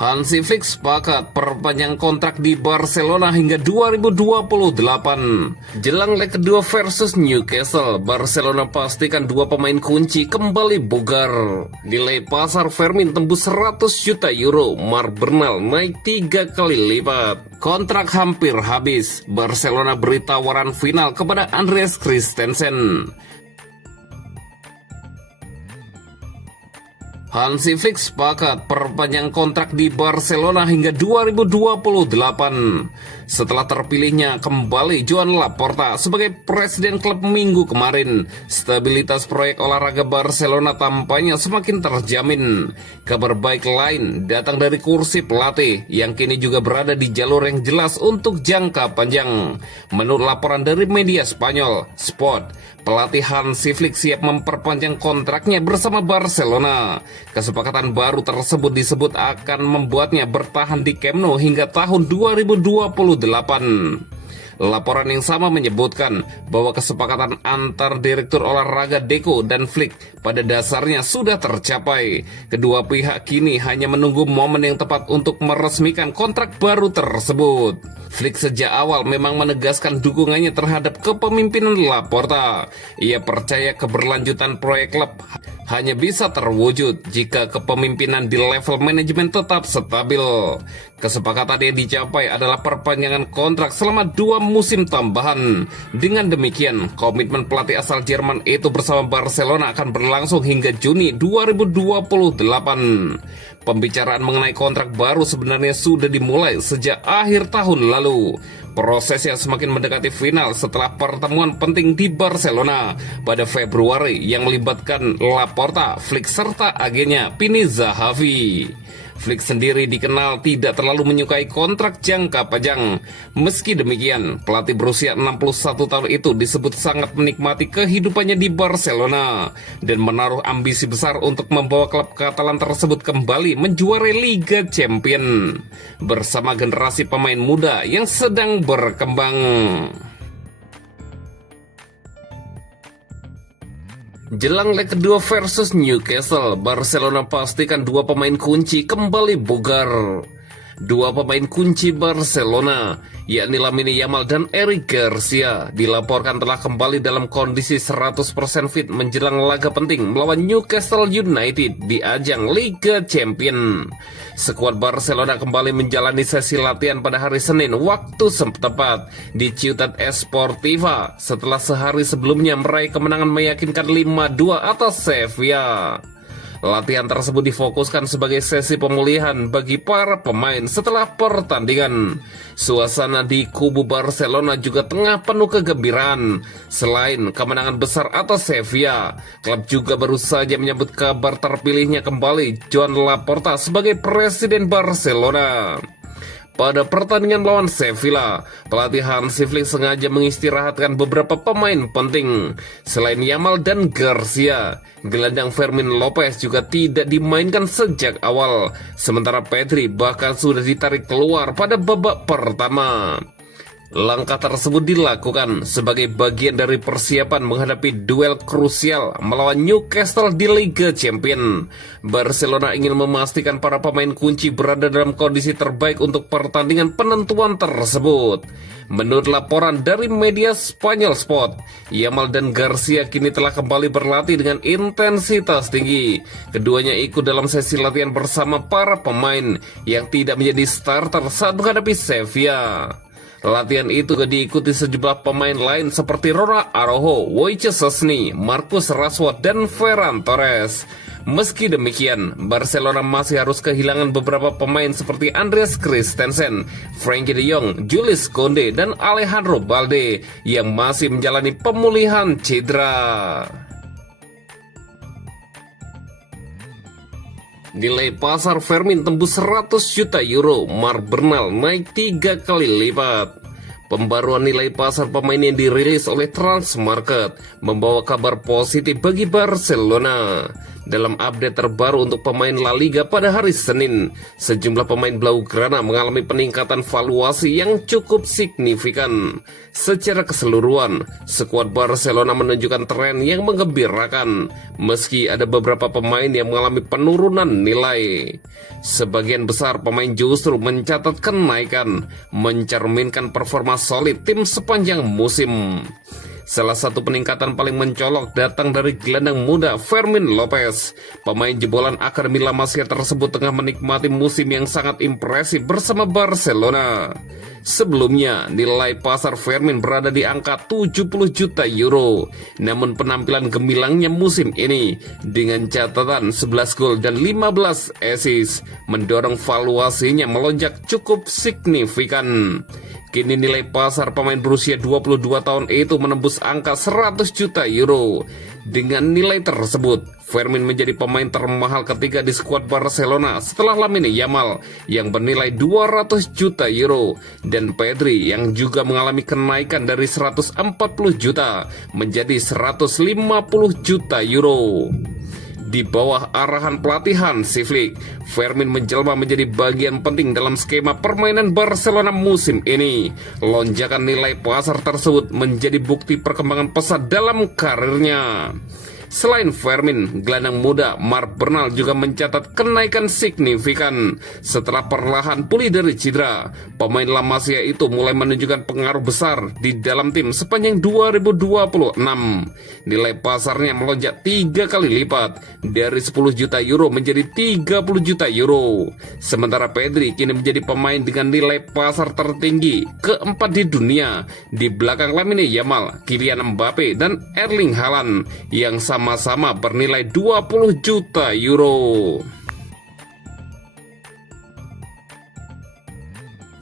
Hansi Flick sepakat perpanjang kontrak di Barcelona hingga 2028. Jelang leg kedua versus Newcastle, Barcelona pastikan dua pemain kunci kembali bugar. Nilai pasar Fermin tembus 100 juta euro, Marc Bernal naik 3 kali lipat. Kontrak hampir habis, Barcelona beri tawaran final kepada Andreas Christensen. Hansi Flick sepakat perpanjang kontrak di Barcelona hingga 2028 setelah terpilihnya kembali Joan Laporta sebagai presiden klub minggu kemarin. Stabilitas proyek olahraga Barcelona tampaknya semakin terjamin. Kabar baik lain datang dari kursi pelatih yang kini juga berada di jalur yang jelas untuk jangka panjang. Menurut laporan dari media Spanyol, Sport, pelatih Hansi Flick siap memperpanjang kontraknya bersama Barcelona. Kesepakatan baru tersebut disebut akan membuatnya bertahan di Camp Nou hingga tahun 2028. Laporan yang sama menyebutkan bahwa kesepakatan antar direktur olahraga Deco dan Flick pada dasarnya sudah tercapai. Kedua pihak kini hanya menunggu momen yang tepat untuk meresmikan kontrak baru tersebut. Flick sejak awal memang menegaskan dukungannya terhadap kepemimpinan Laporta. Ia percaya keberlanjutan proyek klub hanya bisa terwujud jika kepemimpinan di level manajemen tetap stabil. Kesepakatan yang dicapai adalah perpanjangan kontrak selama 2 musim tambahan. Dengan demikian, komitmen pelatih asal Jerman itu bersama Barcelona akan berlangsung hingga Juni 2028. Pembicaraan mengenai kontrak baru sebenarnya sudah dimulai sejak akhir tahun lalu. Proses yang semakin mendekati final setelah pertemuan penting di Barcelona pada Februari yang melibatkan Laporta, Flick serta agennya Pini Zahavi. Flick sendiri dikenal tidak terlalu menyukai kontrak jangka panjang. Meski demikian, pelatih berusia 61 tahun itu disebut sangat menikmati kehidupannya di Barcelona dan menaruh ambisi besar untuk membawa klub Katalan tersebut kembali menjuarai Liga Champion bersama generasi pemain muda yang sedang berkembang. Jelang leg kedua versus Newcastle, Barcelona pastikan dua pemain kunci kembali bugar. Dua pemain kunci Barcelona, yakni Lamine Yamal dan Eric Garcia, dilaporkan telah kembali dalam kondisi 100% fit menjelang laga penting melawan Newcastle United di ajang Liga Champion. Skuad Barcelona kembali menjalani sesi latihan pada hari Senin waktu setempat di Ciutat Esportiva setelah sehari sebelumnya meraih kemenangan meyakinkan 5-2 atas Sevilla. Latihan tersebut difokuskan sebagai sesi pemulihan bagi para pemain setelah pertandingan. Suasana di kubu Barcelona juga tengah penuh kegembiraan. Selain kemenangan besar atas Sevilla, klub juga baru saja menyambut kabar terpilihnya kembali Joan Laporta sebagai presiden Barcelona. Pada pertandingan melawan Sevilla, pelatih Hansi Flick sengaja mengistirahatkan beberapa pemain penting. Selain Yamal dan Garcia, gelandang Fermin Lopez juga tidak dimainkan sejak awal. Sementara Pedri bahkan sudah ditarik keluar pada babak pertama. Langkah tersebut dilakukan sebagai bagian dari persiapan menghadapi duel krusial melawan Newcastle di Liga Champion. Barcelona ingin memastikan para pemain kunci berada dalam kondisi terbaik untuk pertandingan penentuan tersebut. Menurut laporan dari media Spanyol Sport, Yamal dan Garcia kini telah kembali berlatih dengan intensitas tinggi. Keduanya ikut dalam sesi latihan bersama para pemain yang tidak menjadi starter saat menghadapi Sevilla. Latihan itu juga diikuti sejumlah pemain lain seperti Ronald Araujo, Wojciech Szczesny, Marcus Rashford, dan Ferran Torres. Meski demikian, Barcelona masih harus kehilangan beberapa pemain seperti Andreas Christensen, Frenkie de Jong, Jules Koundé, dan Alejandro Balde yang masih menjalani pemulihan cedera. Nilai pasar Fermin tembus 100 juta euro, Marc Bernal naik 3 kali lipat. Pembaruan nilai pasar pemain yang dirilis oleh Transmarket membawa kabar positif bagi Barcelona. Dalam update terbaru untuk pemain La Liga pada hari Senin, sejumlah pemain Blaugrana mengalami peningkatan valuasi yang cukup signifikan. Secara keseluruhan, skuad Barcelona menunjukkan tren yang menggembirakan, meski ada beberapa pemain yang mengalami penurunan nilai. Sebagian besar pemain justru mencatat kenaikan, mencerminkan performa solid tim sepanjang musim. Salah satu peningkatan paling mencolok datang dari gelandang muda Fermín López. Pemain jebolan Akademi La Masia tersebut tengah menikmati musim yang sangat impresif bersama Barcelona. Sebelumnya, nilai pasar Fermín berada di angka 70 juta euro. Namun penampilan gemilangnya musim ini dengan catatan 11 gol dan 15 assist mendorong valuasinya melonjak cukup signifikan. Kini nilai pasar pemain berusia 22 tahun itu menembus angka 100 juta euro. Dengan nilai tersebut, Fermín menjadi pemain termahal ketiga di skuad Barcelona setelah Lamine Yamal yang bernilai 200 juta euro dan Pedri yang juga mengalami kenaikan dari 140 juta menjadi 150 juta euro. Di bawah arahan pelatih Hansi Flick, Fermín menjelma menjadi bagian penting dalam skema permainan Barcelona musim ini. Lonjakan nilai pasar tersebut menjadi bukti perkembangan pesat dalam karirnya. Selain Fermín, gelandang muda Marc Bernal juga mencatat kenaikan signifikan. Setelah perlahan pulih dari cedera, pemain La Masia itu mulai menunjukkan pengaruh besar di dalam tim sepanjang 2026. Nilai pasarnya melonjak 3 kali lipat, dari 10 juta euro menjadi 30 juta euro. Sementara Pedri kini menjadi pemain dengan nilai pasar tertinggi keempat di dunia, di belakang Lamine Yamal, Kylian Mbappe, dan Erling Haaland yang sama-sama bernilai 20 juta euro.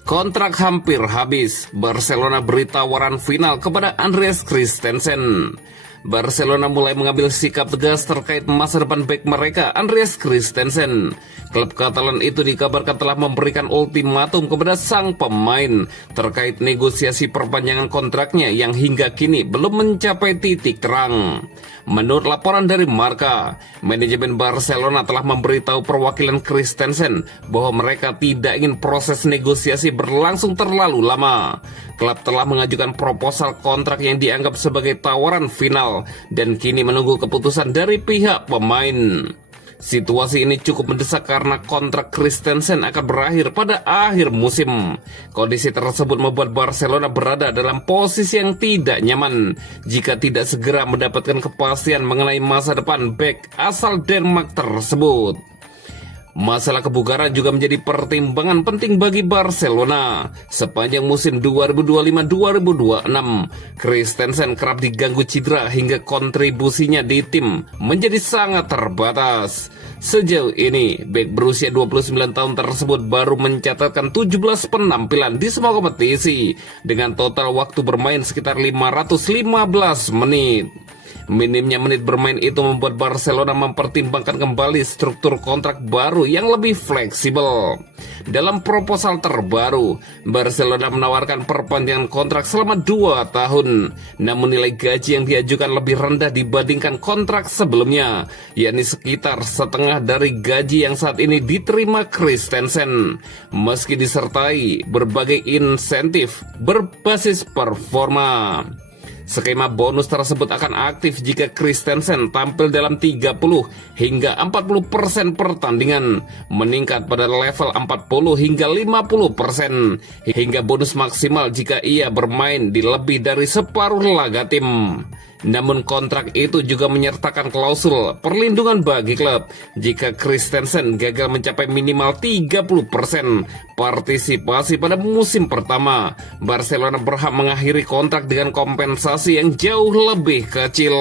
Kontrak hampir habis, Barcelona beri tawaran final kepada Andreas Christensen. Barcelona mulai mengambil sikap tegas terkait masa depan bek mereka, Andreas Christensen. Klub Katalan itu dikabarkan telah memberikan ultimatum kepada sang pemain terkait negosiasi perpanjangan kontraknya yang hingga kini belum mencapai titik terang. Menurut laporan dari Marca, manajemen Barcelona telah memberitahu perwakilan Christensen bahwa mereka tidak ingin proses negosiasi berlangsung terlalu lama. Klub telah mengajukan proposal kontrak yang dianggap sebagai tawaran final dan kini menunggu keputusan dari pihak pemain. Situasi ini cukup mendesak karena kontrak Christensen akan berakhir pada akhir musim. Kondisi tersebut membuat Barcelona berada dalam posisi yang tidak nyaman jika tidak segera mendapatkan kepastian mengenai masa depan bek asal Denmark tersebut. Masalah kebugaran juga menjadi pertimbangan penting bagi Barcelona. Sepanjang musim 2025-2026, Christensen kerap diganggu cedera hingga kontribusinya di tim menjadi sangat terbatas. Sejauh ini, bek berusia 29 tahun tersebut baru mencatatkan 17 penampilan di semua kompetisi dengan total waktu bermain sekitar 515 menit. Minimnya menit bermain itu membuat Barcelona mempertimbangkan kembali struktur kontrak baru yang lebih fleksibel. Dalam proposal terbaru, Barcelona menawarkan perpanjangan kontrak selama 2 tahun. Namun nilai gaji yang diajukan lebih rendah dibandingkan kontrak sebelumnya, yakni sekitar setengah dari gaji yang saat ini diterima Christensen. Meski disertai berbagai insentif berbasis performa. Skema bonus tersebut akan aktif jika Christensen tampil dalam 30 hingga 40% pertandingan, meningkat pada level 40 hingga 50%, hingga bonus maksimal jika ia bermain di lebih dari separuh laga tim. Namun kontrak itu juga menyertakan klausul perlindungan bagi klub jika Christensen gagal mencapai minimal 30% partisipasi pada musim pertama. Barcelona berhak mengakhiri kontrak dengan kompensasi yang jauh lebih kecil.